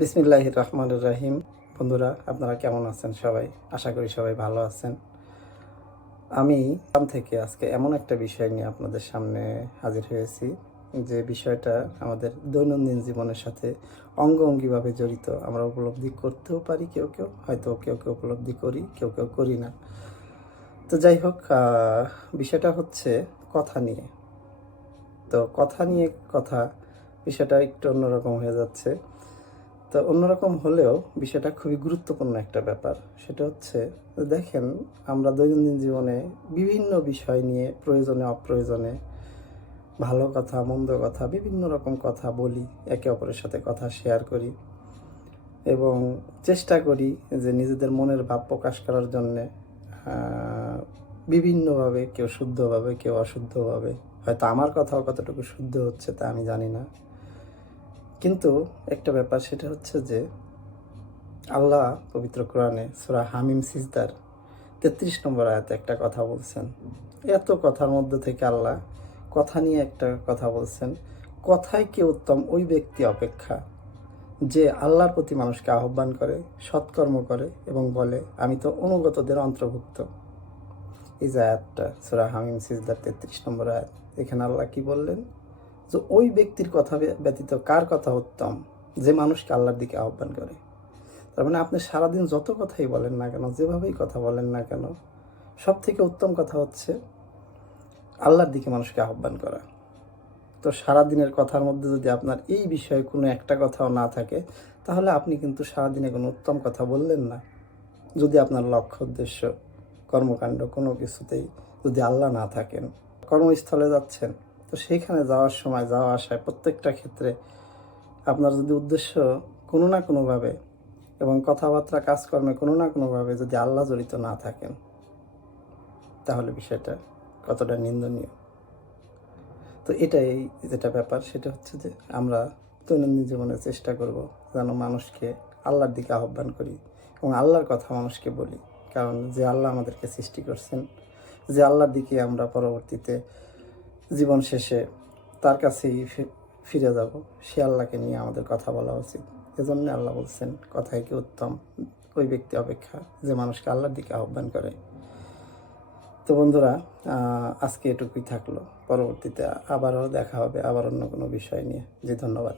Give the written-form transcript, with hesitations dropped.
বিসমিল্লাহির রহমানির রহিম। বন্ধুরা, আপনারা কেমন আছেন? সবাই আশা করি সবাই ভালো আছেন। আমি থেকে আজকে এমন একটা বিষয় নিয়ে আপনাদের সামনে হাজির হয়েছি, যে বিষয়টা আমাদের দৈনন্দিন জীবনের সাথে অঙ্গভঙ্গিভাবে জড়িত। আমরা উপলব্ধি করতেও পারি, কেউ কেউ হয়তো কেউ কেউ উপলব্ধি করি, কেউ কেউ করি না। তো যাই হোক, বিষয়টা হচ্ছে কথা নিয়ে। তো বিষয়টা একটু অন্যরকম হয়ে যাচ্ছে। তো অন্যরকম হলেও বিষয়টা খুবই গুরুত্বপূর্ণ একটা ব্যাপার। সেটা হচ্ছে, দেখেন, আমরা দৈনন্দিন জীবনে বিভিন্ন বিষয় নিয়ে প্রয়োজনে অপ্রয়োজনে ভালো কথা মন্দ কথা বিভিন্ন রকম কথা বলি, একে অপরের সাথে কথা শেয়ার করি এবং চেষ্টা করি যে নিজেদের মনের ভাব প্রকাশ করার জন্যে বিভিন্নভাবে, কেউ শুদ্ধভাবে কেউ অশুদ্ধভাবে। হয়তো আমার কথাও কতটুকু শুদ্ধ হচ্ছে তা আমি জানি না, কিন্তু একটা ব্যাপার সেটা হচ্ছে যে আল্লাহ পবিত্র কোরআনে সূরা হামিম সিজদার 33 নম্বর আয়াতে একটা কথা বলছেন। এত কথার মধ্যে থেকে আল্লাহ কথা নিয়ে একটা কথা বলছেন। কথায় কে উত্তম ওই ব্যক্তি অপেক্ষা যে আল্লাহর প্রতি মানুষকে আহ্বান করে, সৎকর্ম করে এবং বলে আমি তো অনুগতদের অন্তর্ভুক্ত। এই যে আয়াতটা সূরা হামিম সিজদার 33 নম্বর আয়াত, এখানে আল্লাহ কি বললেন? যে ওই ব্যক্তির কথা ব্যতীত কার কথা উত্তম? যে মানুষকে আল্লাহর দিকে আহ্বান করে। তার মানে আপনি সারাদিন যত কথাই বলেন না কেন, যেভাবেই কথা বলেন না কেন, সব থেকে উত্তম কথা হচ্ছে আল্লাহর দিকে মানুষকে আহ্বান করা। তো সারাদিনের কথার মধ্যে যদি আপনার এই বিষয়ে কোনো একটা কথাও না থাকে, তাহলে আপনি কিন্তু সারাদিনে কোনো উত্তম কথা বললেন না। যদি আপনার লক্ষ্য উদ্দেশ্য কর্মকাণ্ড কোনো কিছুতেই যদি আল্লাহ না থাকেন, কর্মস্থলে যাচ্ছেন, তো সেইখানে যাওয়ার সময় যাওয়া আসায় প্রত্যেকটা ক্ষেত্রে আপনার যদি উদ্দেশ্য কোনো না কোনোভাবে এবং কথাবার্তা কাজকর্মে কোনো না কোনোভাবে যদি আল্লাহ জড়িত না থাকেন, তাহলে বিষয়টা কতটা নিন্দনীয়। তো এটাই যেটা ব্যাপার, সেটা হচ্ছে যে আমরা দৈনন্দিন জীবনে চেষ্টা করব যেন মানুষকে আল্লাহর দিকে আহ্বান করি এবং আল্লাহর কথা মানুষকে বলি। কারণ যে আল্লাহ আমাদেরকে সৃষ্টি করছেন, যে আল্লাহর দিকে আমরা পরবর্তীতে জীবন শেষে তার কাছেই ফিরে যাব, সে আল্লাহকে নিয়ে আমাদের কথা বলা উচিত। এজন্য আল্লাহ বলছেন কথায় কি উত্তম ওই ব্যক্তি অপেক্ষা যে মানুষকে আল্লাহর দিকে আহ্বান করে। তো বন্ধুরা, আজকে এটুকুই থাকলো। পরবর্তীতে আবারও দেখা হবে, আবার অন্য কোনো বিষয় নিয়ে। জি, ধন্যবাদ।